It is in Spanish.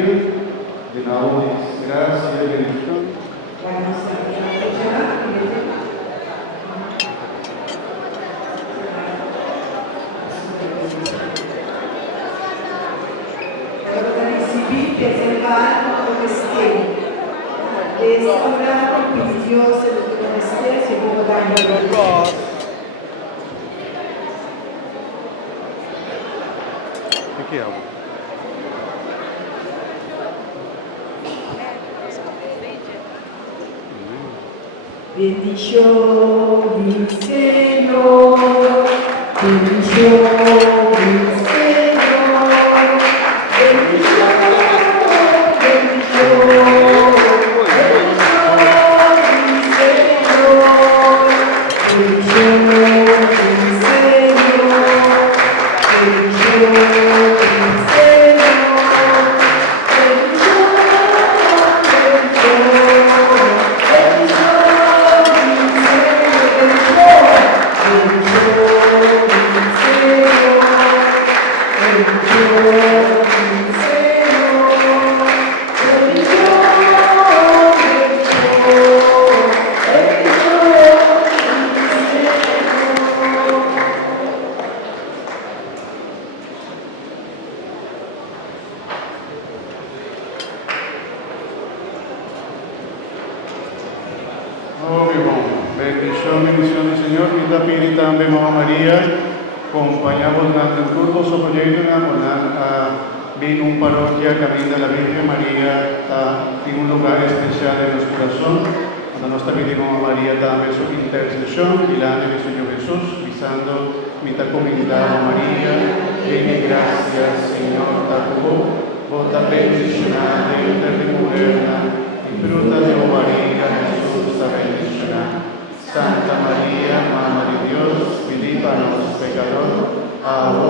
María, llena de gracia y bendición. Preservar lo que esté, restaurar il Dio se lo esté, se lo dà ¿Qué hago? Bendición il Señor, bendición il Señor, bendición, bendición. Bendición del Señor, kita pili tambe Mama Maria, acompañamos ng turbo sa proyecto na Binong Parroquia Camino de la Virgen María en un lugar especial en nuestro corazón. A nuestra Virgen Mama María también su intercesión, milagro del Señor Jesús, pisando mitad comunidad María, llena de gracias, Señor, tacubo, vota bendicionada entre mujerna, y fruta de María, Jesús, está bendicionada. Santa María, Madre de Dios, pidi para los pecadores, ahora